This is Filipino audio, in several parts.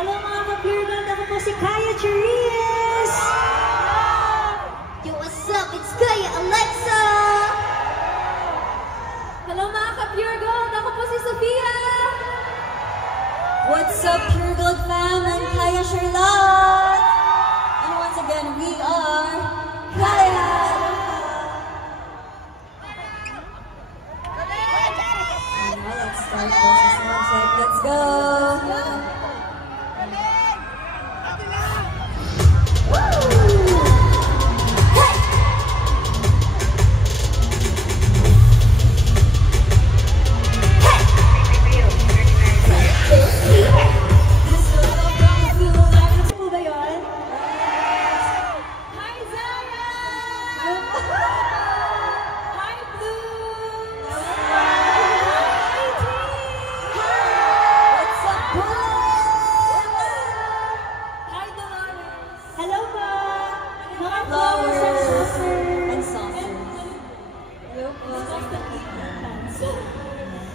Hello mga ka-pure gold, ako po si Kaya Cheriz! Yo, what's up? It's Kaya Alexa! Hello mga ka-pure gold, ako po si Sofia! What's up, Pure Gold fam? I'm Kaya Charlotte! And once again, we are Kaya! Let's start this subject. Let's go!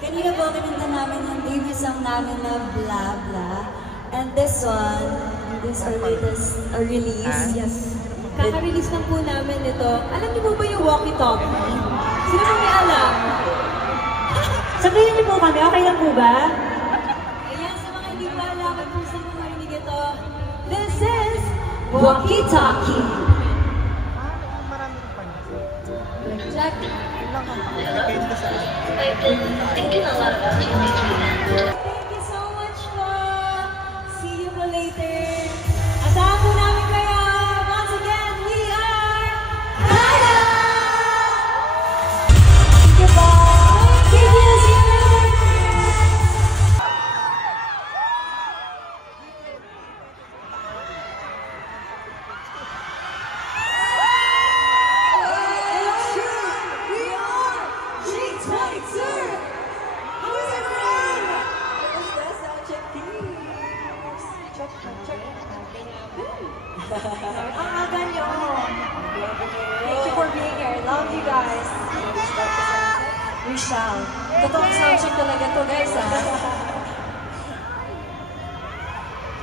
Kanina po kinanta namin yung debut song namin na Blah Blah. And this one, this our latest release. Yes. Kaka-release lang po namin nito. Alam niyo po ba yung walkie-talkie? Sino po may alam? Sabihin niyo po kami, okay lang po ba? Ayan, sa mga hindi pa alam at kung sino marinig ito, this is walkie-talkie. Jack. Thank you so much po. See you po later. Asahan po namin kayo. Once again, we are Kaya! Thank you po. Thank you. See you later. Ang aga niyo. Thank you for being here. Love you guys. We shall. Totoong soundcheck talaga to guys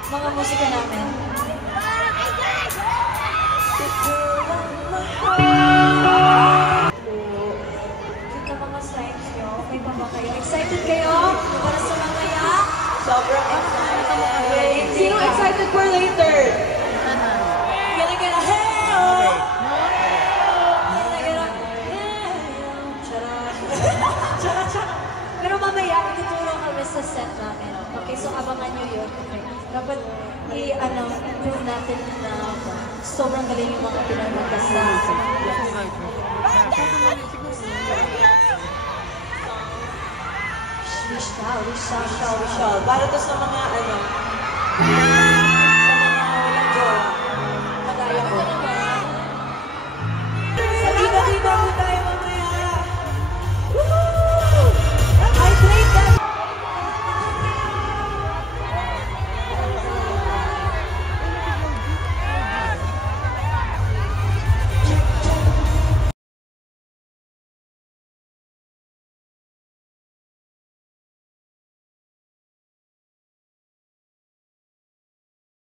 Mga musika namin. Ito mga slides nyo. Okay pa ba kayo? Excited kayo? Para sa mamaya? Sobrang excited. Sino excited for later? Pero mamaya, ituturo kami sa set namin. Okay, so abangan nyo yun. Dapat i-prove natin na sobrang galing yung mga pinagmagas na. We shall. Para to sa mga